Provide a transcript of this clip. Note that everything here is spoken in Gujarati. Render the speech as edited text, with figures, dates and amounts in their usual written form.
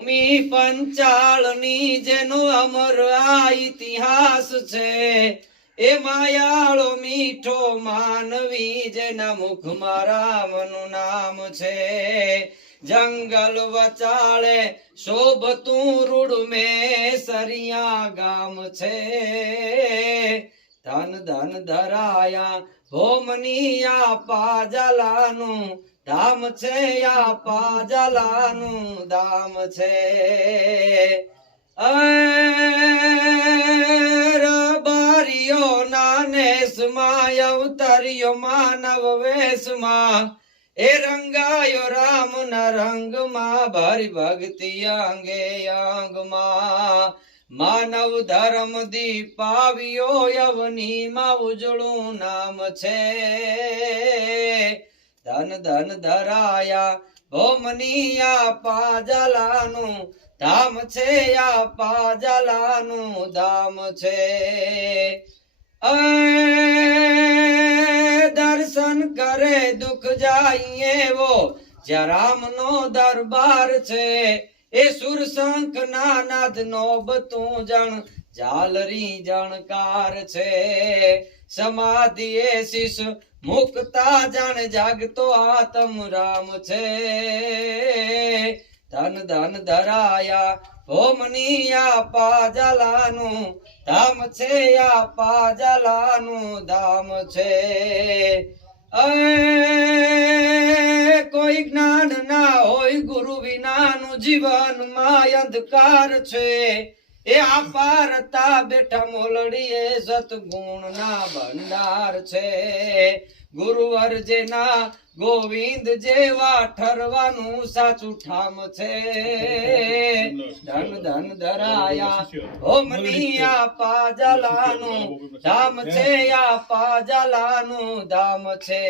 ભૂમિ પંચાળની જેનો અમર આ ઇતિહાસ છે, એ માયાળો મીઠો માનવી જેના મુખમાં રામનું નામ છે. જંગલ વચાળે શોભતું રૂડ મેં સરિયા ગામ છે. ધન ધન ધરાયા ભોમની આ પાજલાનું ધામ છે, આ પાજલાનું ધામ છે. રબારીઓ નાનેસમાં અવતર્યો માનવ વેશમાં, એ રંગાયો રામના રંગમાં ભરી ભક્તિ અંગે અંગમાં. માનવ ધર્મ દીપાવ્યો યવનીમાં ઉજળું નામ છે. ધન ધન ધરાયા ભોમની આ પાજલાનું ધામ છે, આ પાજલાનું ધામ છે. દર્શન કરે દુઃખ જાય એવો જ્યાં રામનો દરબાર છે. એ સુરશંખ ના નાદ નોબતું જણ ઝાલરી જણકાર છે. સમાધિ એ શીશ મુકતા જણ જાગતો આત્મ રામ છે. ધન ધન ધરાયા ભોમની આ પાજલાનું ધામ છે, આ પાજલાનું ધામ છે. કોઈ જ્ઞાન ના હોય ગુરુ વિનાનું જીવનમાં અંધકાર છે. એ અપારતા બેઠા મોલડીએ સતગુણ ના ભંડાર છે. ગુરુવર જેના ગોવિંદ જેવા ઠરવાનું સાચું ઠામ છે. ધન ધન ધરાયા ભોમની આ પાજલાનું ધામ છે, આ પાજલાનું ધામ છે.